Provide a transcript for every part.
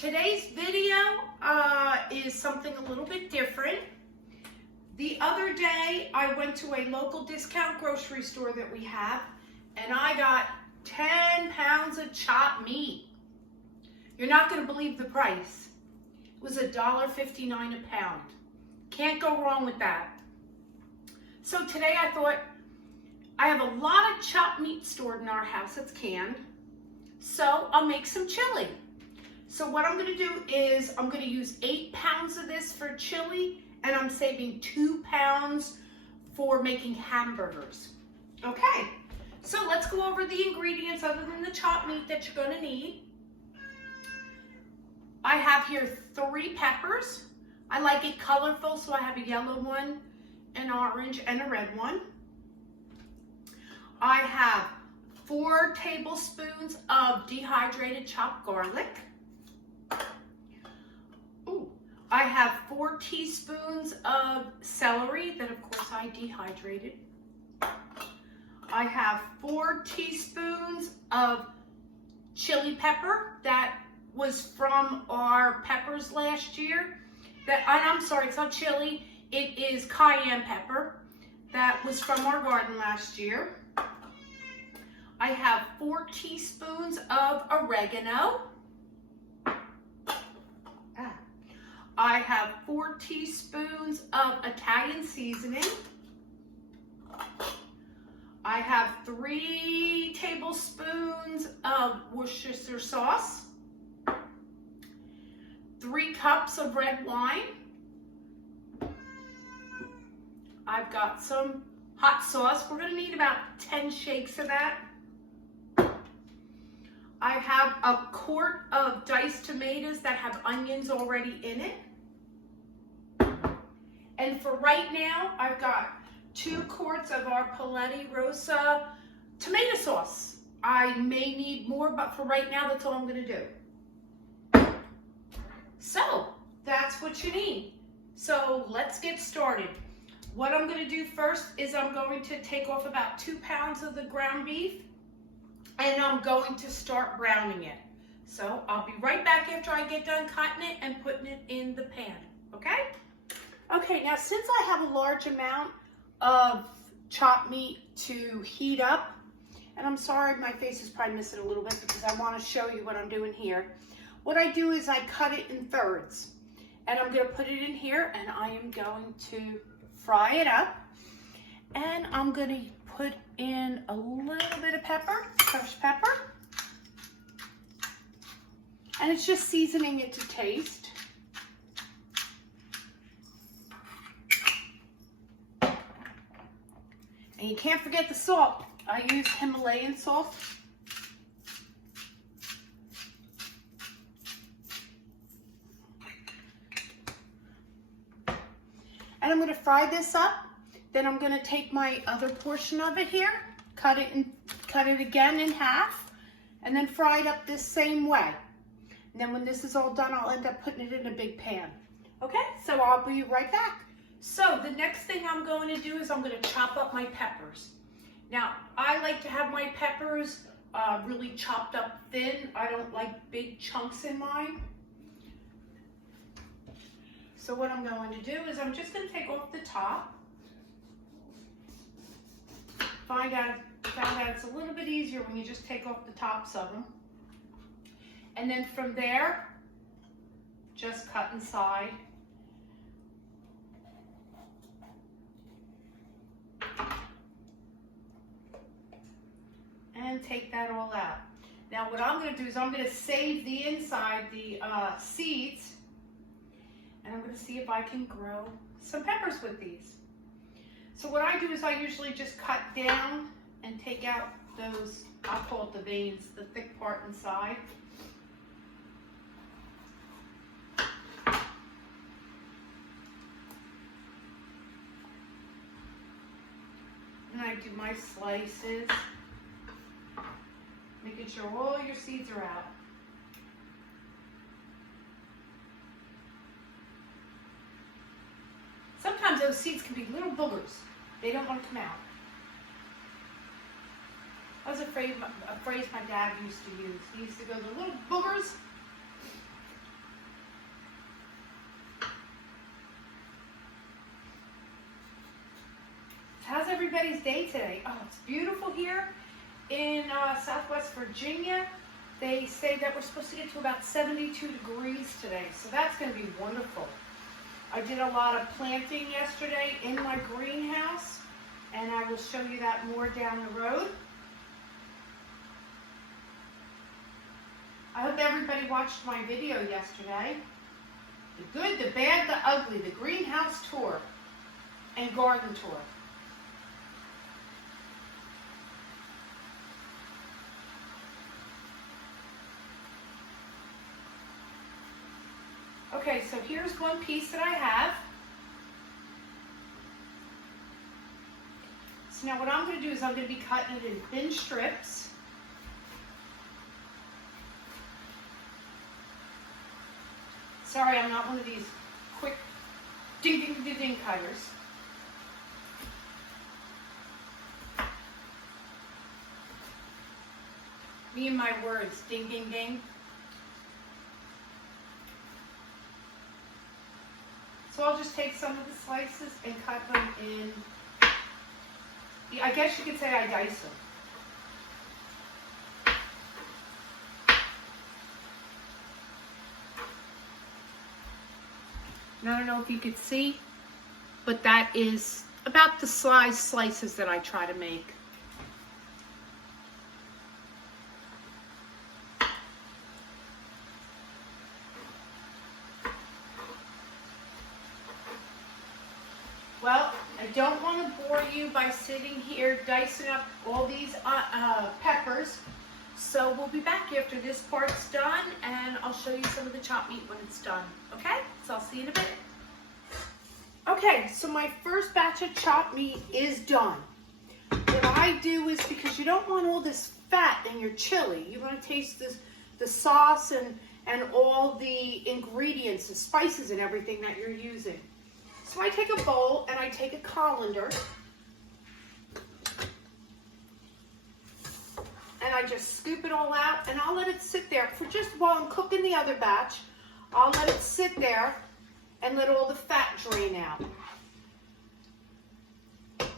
Today's video is something a little bit different. The other day, I went to a local discount grocery store that we have, and I got 10 pounds of chopped meat. You're not going to believe the price. It was $1.59 a pound. Can't go wrong with that. So today I thought, I have a lot of chopped meat stored in our house that's canned, so I'll make some chili. So what I'm going to do is I'm going to use 8 pounds of this for chili, and I'm saving 2 pounds for making hamburgers. Okay, so let's go over the ingredients other than the chopped meat that you're going to need. I have here 3 peppers. I like it colorful, so I have a yellow one, an orange, and a red one. I have 4 tablespoons of dehydrated chopped garlic. I have 4 teaspoons of celery that of course I dehydrated. I have 4 teaspoons of chili pepper that was from our peppers last year. I'm sorry, it's not chili, it is cayenne pepper that was from our garden last year. I have 4 teaspoons of oregano. I have 4 teaspoons of Italian seasoning. I have 3 tablespoons of Worcestershire sauce. 3 cups of red wine. I've got some hot sauce. We're going to need about 10 shakes of that. I have a quart of diced tomatoes that have onions already in it. And for right now, I've got 2 quarts of our Polettirosa tomato sauce. I may need more, but for right now, that's all I'm going to do. So that's what you need. So let's get started. What I'm going to do first is I'm going to take off about 2 pounds of the ground beef, and I'm going to start browning it. So I'll be right back after I get done cutting it and putting it in the pan, okay? Okay, now since I have a large amount of chopped meat to heat up, and I'm sorry my face is probably missing a little bit because I want to show you what I'm doing here. What I do is I cut it in thirds, and I'm going to put it in here, and I am going to fry it up, and I'm going to put in a little bit of pepper, crushed pepper, and it's just seasoning it to taste. And you can't forget the salt. I use Himalayan salt. And I'm going to fry this up. Then I'm going to take my other portion of it here, cut it again in half, and then fry it up this same way. And then when this is all done, I'll end up putting it in a big pan. Okay, so I'll be right back. So the next thing I'm going to do is I'm going to chop up my peppers. Now, I like to have my peppers really chopped up thin. I don't like big chunks in mine. So what I'm going to do is I'm just going to take off the top. Found out it's a little bit easier when you just take off the tops of them. And then from there, just cut inside. And take that all out. Now what I'm going to do is I'm going to save the inside, the seeds, and I'm going to see if I can grow some peppers with these. So what I do is I usually just cut down and take out those, I'll call it the veins, the thick part inside. And I do my slices, making sure all your seeds are out. Sometimes those seeds can be little boogers. They don't want to come out. That was a phrase my dad used to use. He used to go, the little boogers. how's everybody's day today? Oh, it's beautiful here in Southwest Virginia. They say that we're supposed to get to about 72 degrees today, so that's going to be wonderful. I did a lot of planting yesterday in my greenhouse, and I will show you that more down the road. I hope everybody watched my video yesterday. The good, the bad, the ugly, the greenhouse tour and garden tour. Okay, so here's one piece that I have. So now what I'm going to do is I'm going to be cutting it in thin strips. Sorry, I'm not one of these quick ding ding ding ding cutters. Me and my words, ding ding ding. So I'll just take some of the slices and cut them in, I guess you could say I dice them. And I don't know if you could see, but that is about the size slices that I try to make. Well, I don't want to bore you by sitting here dicing up all these peppers. So we'll be back after this part's done, and I'll show you some of the chopped meat when it's done. Okay? So I'll see you in a bit. Okay, so my first batch of chopped meat is done. What I do is, because you don't want all this fat in your chili, you want to taste the sauce and all the ingredients, the spices and everything that you're using. So I take a bowl and I take a colander and I just scoop it all out, and I'll let it sit there for just while I'm cooking the other batch. I'll let it sit there and let all the fat drain out. I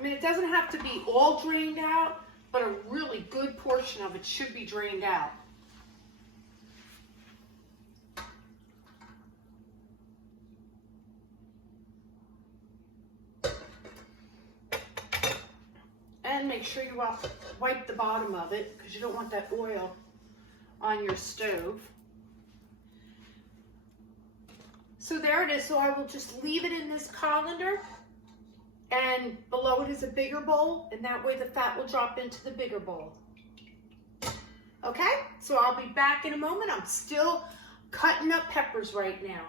mean, it doesn't have to be all drained out, but a really good portion of it should be drained out. And make sure you wipe the bottom of it, because you don't want that oil on your stove. So there it is. So I will just leave it in this colander, and below it is a bigger bowl, and that way the fat will drop into the bigger bowl. Okay, so I'll be back in a moment. I'm still cutting up peppers right now.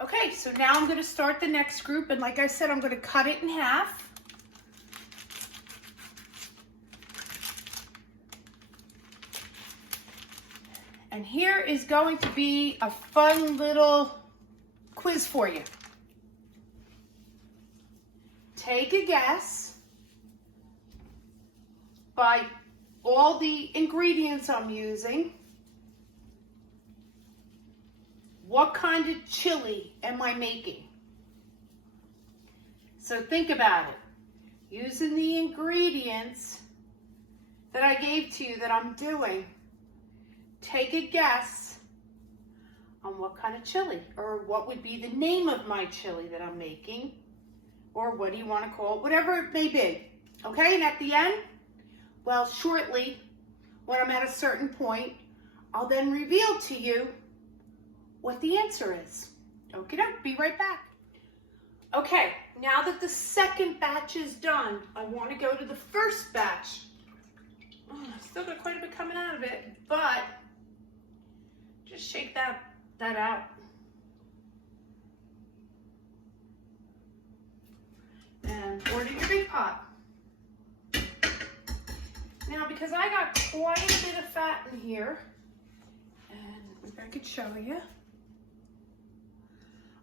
Okay, so now I'm going to start the next group, and like I said, I'm going to cut it in half. And here is going to be a fun little quiz for you. Take a guess by all the ingredients I'm using. What kind of chili am I making? So think about it. Using the ingredients that I gave to you that I'm doing, take a guess on what kind of chili, or what would be the name of my chili that I'm making, or what do you want to call it, whatever it may be. Okay, and at the end, well, shortly, when I'm at a certain point, I'll then reveal to you what the answer is. Okay, be right back. Okay, now that the second batch is done, I want to go to the first batch. Oh, still got quite a bit coming out of it, but just shake that out. And pour it in your big pot. Now, because I got quite a bit of fat in here, and if I could show you,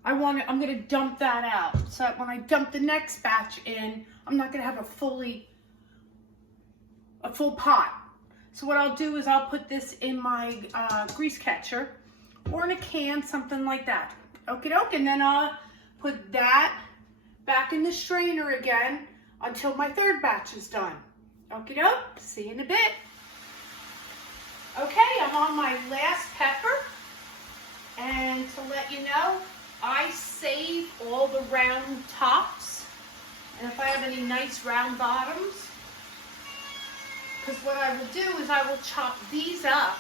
I'm going to dump that out, so that when I dump the next batch in, I'm not going to have a full pot. So what I'll do is I'll put this in my grease catcher, or in a can, something like that. Okie doke, and then I'll put that back in the strainer again until my third batch is done. Okie doke, see you in a bit. Okay, I'm on my last pepper, and to let you know, I save all the round tops, and if I have any nice round bottoms, because what I will do is I will chop these up,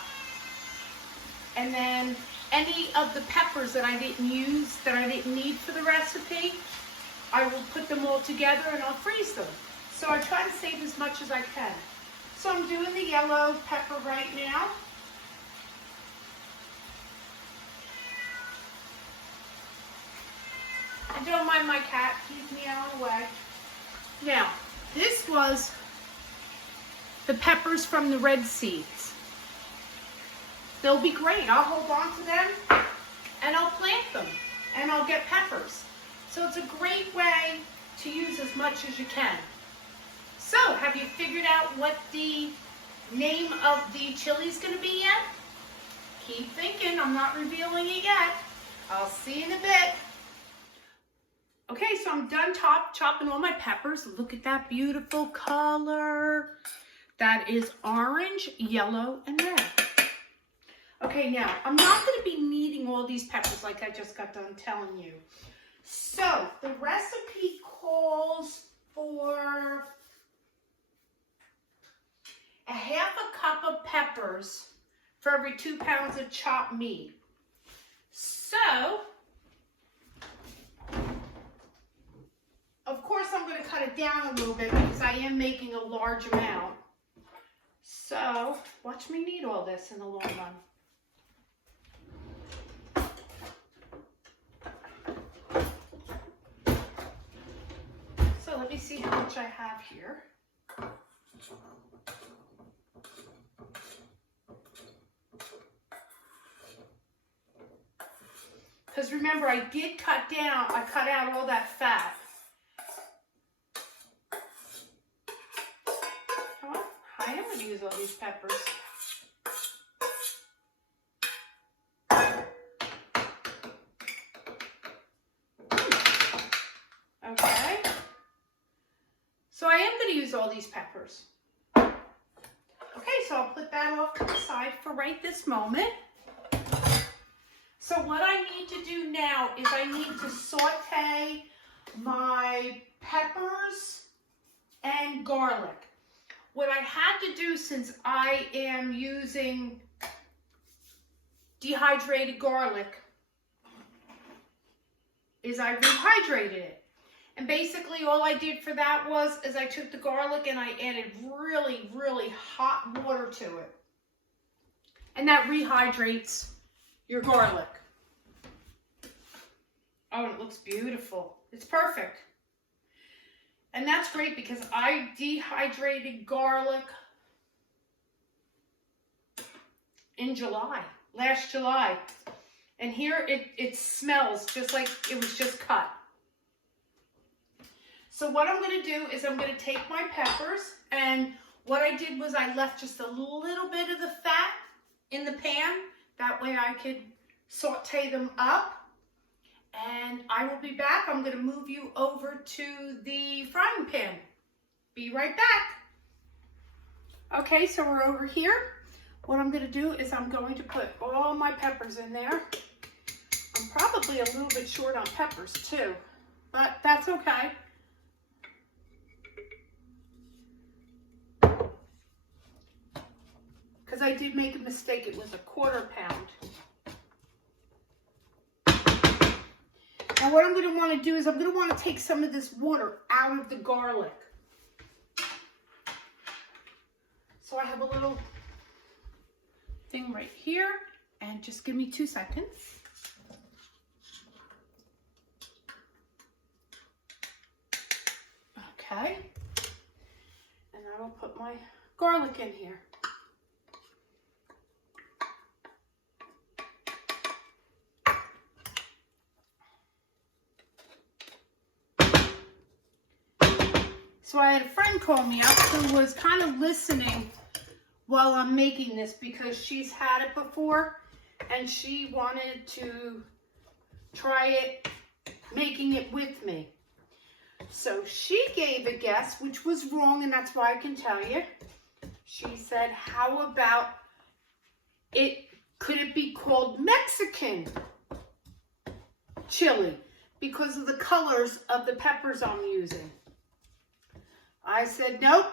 and then any of the peppers that I didn't use, that I didn't need for the recipe, I will put them all together and I'll freeze them. So I try to save as much as I can. So I'm doing the yellow pepper right now. And don't mind my cat, he's meowing away. Now, this was the peppers from the red seeds. They'll be great. I'll hold on to them and I'll plant them and I'll get peppers. So it's a great way to use as much as you can. So, have you figured out what the name of the chili is going to be yet? Keep thinking, I'm not revealing it yet. I'll see you in a bit. Okay, so I'm done chopping all my peppers. Look at that beautiful color. That is orange, yellow, and red. Okay, now, I'm not going to be needing all these peppers like I just got done telling you. So, the recipe calls for a half a cup of peppers for every 2 pounds of chopped meat. So, of course, I'm going to cut it down a little bit because I am making a large amount. So, watch me knead all this in the long run. So, let me see how much I have here. Because remember, I did cut out all that fat. Come on, I am going to use all these peppers. Okay. So I am going to use all these peppers. Okay, so I'll put that off to the side for right this moment. So what I need to do now is I need to saute my peppers and garlic. What I had to do, since I am using dehydrated garlic, is I rehydrated it. And basically all I did for that was I took the garlic and I added really, really hot water to it. And that rehydrates your garlic. Oh, it looks beautiful. It's perfect. And that's great because I dehydrated garlic in July, last July. And here it smells just like it was just cut. So what I'm going to do is I'm going to take my peppers, and what I did was I left just a little bit of the fat in the pan. That way I could saute them up. And I will be back. I'm going to move you over to the frying pan. Be right back. Okay, so we're over here. What I'm going to do is I'm going to put all my peppers in there. I'm probably a little bit short on peppers too, but that's okay. Because I did make a mistake. It was a 1/4 pound. Now what I'm going to want to do is I'm going to want to take some of this water out of the garlic. So I have a little thing right here, and just give me 2 seconds. Okay. And I will put my garlic in here. So I had a friend call me up who was kind of listening while I'm making this because she's had it before. and she wanted to try it, making it with me. So she gave a guess, which was wrong, and that's why I can tell you. She said, how about could it be called Mexican chili because of the colors of the peppers I'm using? I said, nope.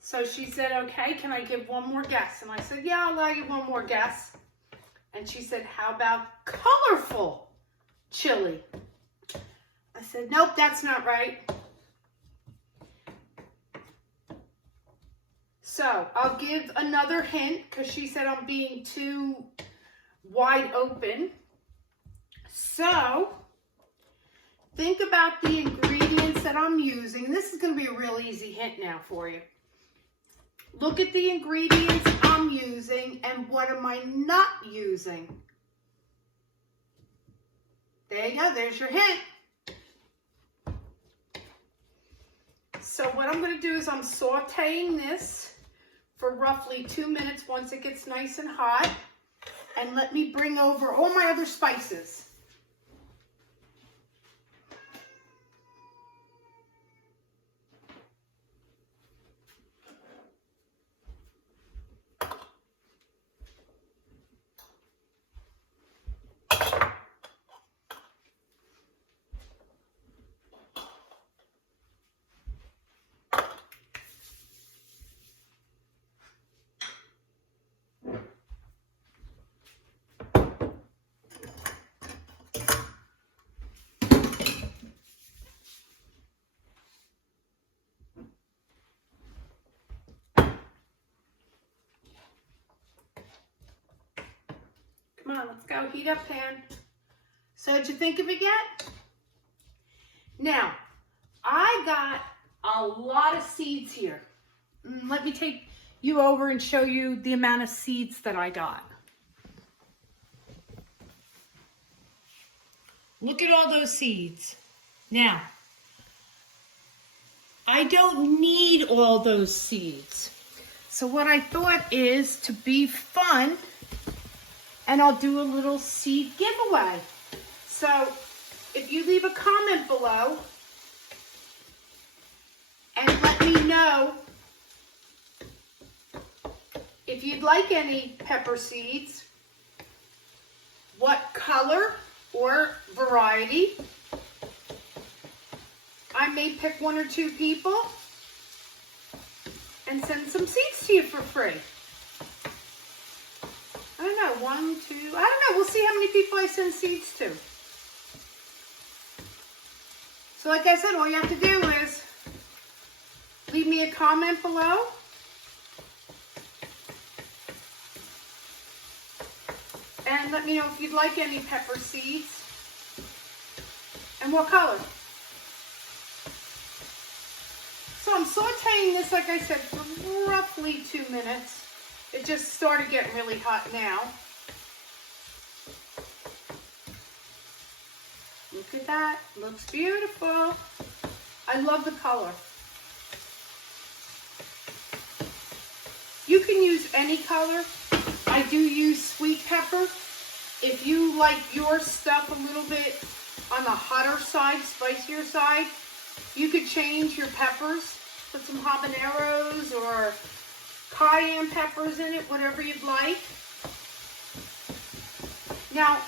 So she said, okay, can I give one more guess? And I said, yeah, I'll allow you one more guess. And she said, how about colorful chili? I said, nope, that's not right. So I'll give another hint because she said I'm being too wide open. So think about the ingredients that I'm using. This is going to be a real easy hint now for you. Look at the ingredients I'm using and what am I not using. There you go, there's your hint. So what I'm going to do is I'm sauteing this for roughly 2 minutes once it gets nice and hot. And let me bring over all my other spices. Come on, let's go. Heat up pan. So did you think of it yet? Now, I got a lot of seeds here. Let me take you over and show you the amount of seeds that I got. Look at all those seeds. Now, I don't need all those seeds. So what I thought is to be fun, and I'll do a little seed giveaway. So if you leave a comment below and let me know if you'd like any pepper seeds, what color or variety. I may pick 1 or 2 people and send some seeds to you for free. I don't know, 1, 2, I don't know. We'll see how many people I send seeds to. So like I said, all you have to do is leave me a comment below. And let me know if you'd like any pepper seeds and what color. So I'm sauteing this, like I said, for roughly 2 minutes. It just started getting really hot now. Look at that, looks beautiful. I love the color. You can use any color. I do use sweet pepper. If you like your stuff a little bit on the hotter side, spicier side, you could change your peppers. Put some habaneros or cayenne peppers in it, whatever you'd like. Now,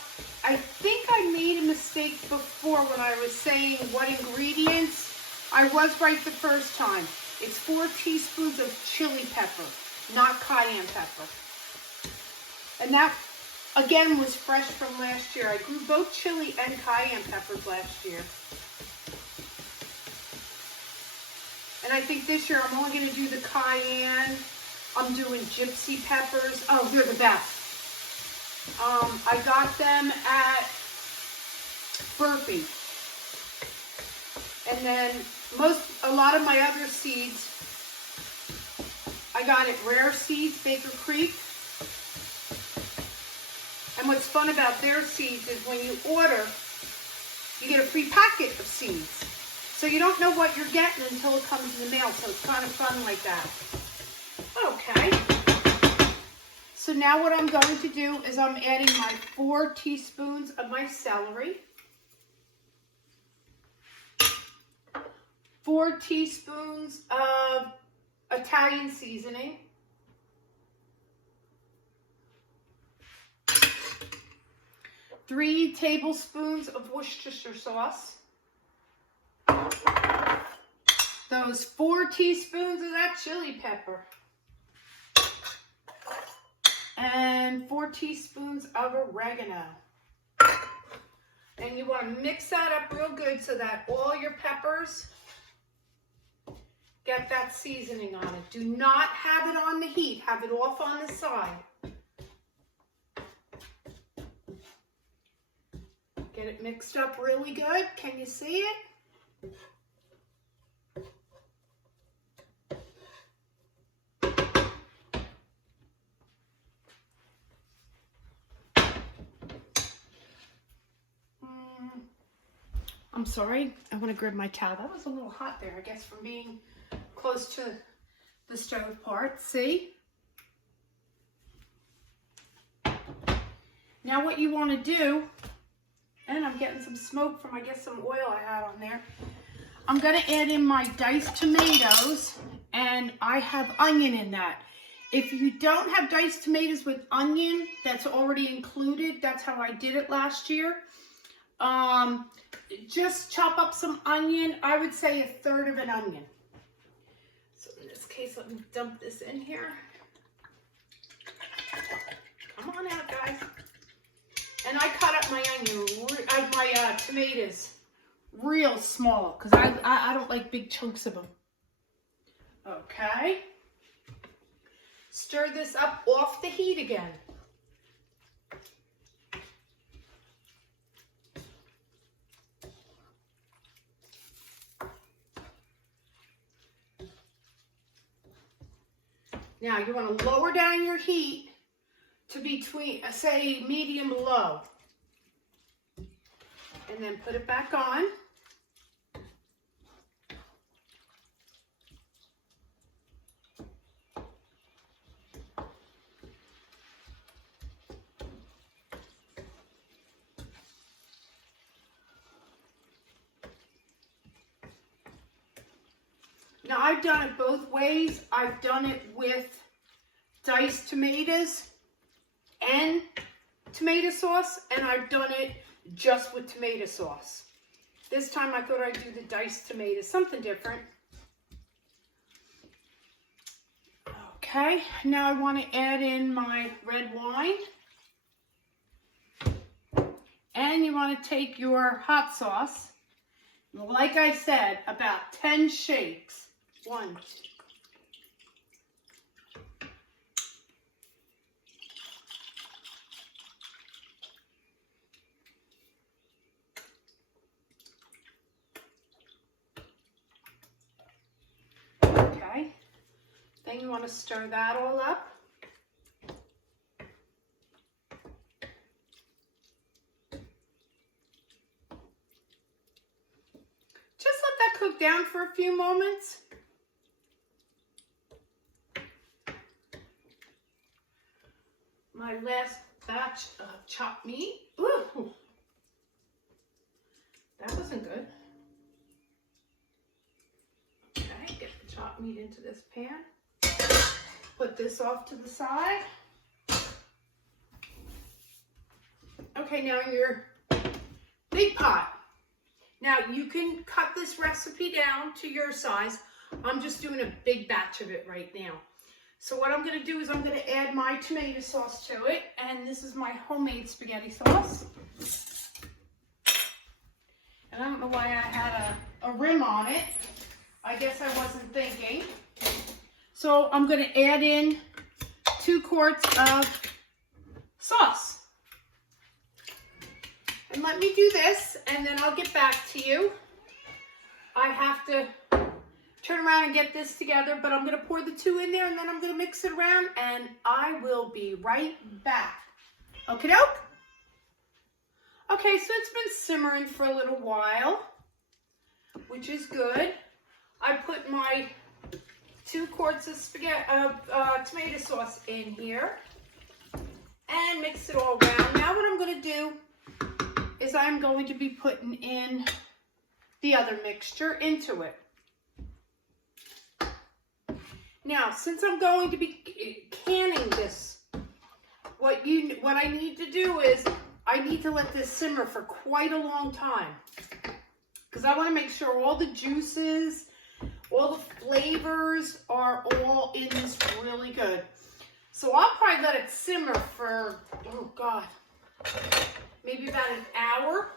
I think I made a mistake before when I was saying what ingredients. I was right the first time. It's 4 teaspoons of chili pepper, not cayenne pepper. And that, again, was fresh from last year. I grew both chili and cayenne peppers last year. And I think this year I'm only going to do the cayenne. I'm doing gypsy peppers. Oh, they're the best. I got them at Burpee. And then a lot of my other seeds, I got at Rare Seeds, Baker Creek. And what's fun about their seeds is when you order, you get a free packet of seeds. So you don't know what you're getting until it comes in the mail. So it's kind of fun like that. Okay. So now what I'm going to do is I'm adding my 4 teaspoons of my celery, 4 teaspoons of Italian seasoning, 3 tablespoons of Worcestershire sauce, those 4 teaspoons of that chili pepper, and 4 teaspoons of oregano. And you want to mix that up real good so that all your peppers get that seasoning on it. Do not have it on the heat. Have it off on the side. Get it mixed up really good. Can you see it? I'm sorry, I want to grab my towel. That was a little hot there, I guess, from being close to the stove part. See? Now what you want to do, and I'm getting some smoke from, I guess, some oil I had on there. I'm going to add in my diced tomatoes, and I have onion in that. If you don't have diced tomatoes with onion, that's already included. That's how I did it last year. Just chop up some onion. I would say 1/3 of an onion. So in this case, let me dump this in here. Come on out, guys. And I cut up my tomatoes real small because I don't like big chunks of them. Okay. Stir this up off the heat again. Now you want to lower down your heat to between, say, medium low. And then put it back on. Now I've done it both ways. I've done it with diced tomatoes and tomato sauce, and I've done it just with tomato sauce. This time I thought I'd do the diced tomatoes, something different. Okay, now I want to add in my red wine. And you want to take your hot sauce, like I said, about 10 shakes. 1. Okay. Then you want to stir that all up. Just let that cook down for a few moments. My last batch of chopped meat. Ooh, that wasn't good. Okay, get the chopped meat into this pan. Put this off to the side. Okay, now in your big pot. Now you can cut this recipe down to your size. I'm just doing a big batch of it right now. So what I'm going to do is I'm going to add my tomato sauce to it. And this is my homemade spaghetti sauce. And I don't know why I had a rim on it. I guess I wasn't thinking. So I'm going to add in 2 quarts of sauce. And let me do this, and then I'll get back to you. I have to turn around and get this together, but I'm going to pour the 2 in there, and then I'm going to mix it around, and I will be right back. Okie doke? Okay, so it's been simmering for a little while, which is good. I put my 2 quarts of tomato sauce in here. and mix it all around. Now what I'm going to do is I'm going to be putting in the other mixture into it. Now, since I'm going to be canning this, what I need to do is I need to let this simmer for quite a long time, because I want to make sure all the juices, all the flavors are all in this really good. So I'll probably let it simmer for, oh God, maybe about an hour.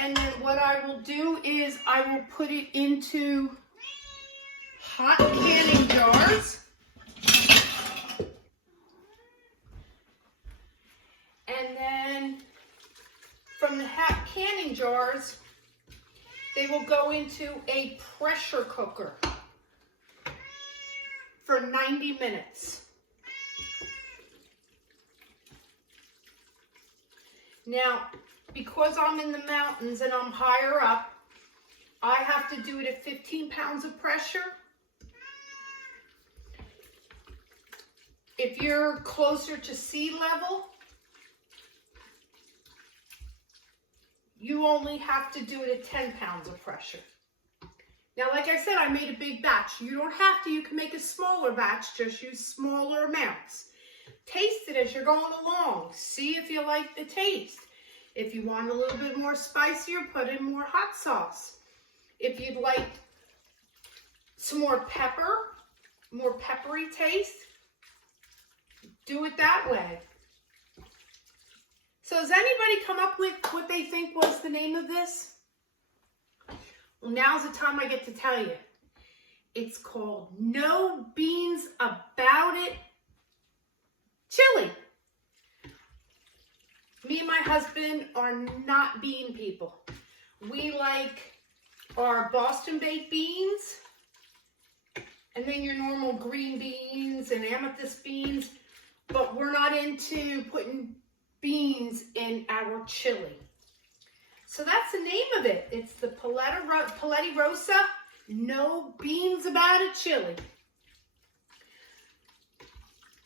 And then what I will do is I will put it into hot canning jars. And then from the hot canning jars, they will go into a pressure cooker for 90 minutes. Now, because I'm in the mountains and I'm higher up, I have to do it at 15 pounds of pressure. If you're closer to sea level, you only have to do it at 10 pounds of pressure. Now, like I said, I made a big batch. You don't have to. You can make a smaller batch. Just use smaller amounts. Taste it as you're going along. See if you like the taste. If you want a little bit more spicier, put in more hot sauce. If you'd like some more pepper, more peppery taste, do it that way. So has anybody come up with what they think was the name of this? Well, now's the time I get to tell you. It's called No Beans About It Chili. Me and my husband are not bean people. We like our Boston baked beans, and then your normal green beans and amethyst beans, but we're not into putting beans in our chili. So that's the name of it. It's the Polettirosa No Beans About It Chili.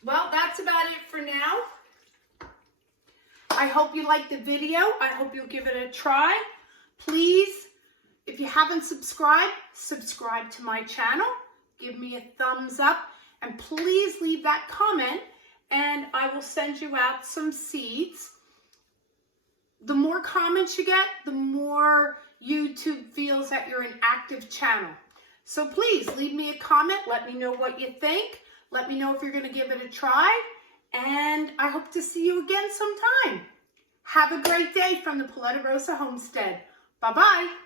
Well, that's about it for now. I hope you liked the video. I hope you'll give it a try. Please, if you haven't subscribed, subscribe to my channel. Give me a thumbs up, and please leave that comment, and I will send you out some seeds. The more comments you get, the more YouTube feels that you're an active channel. So please leave me a comment. Let me know what you think. Let me know if you're going to give it a try. And I hope to see you again sometime. Have a great day from the Polettirosa Homestead. Bye-bye.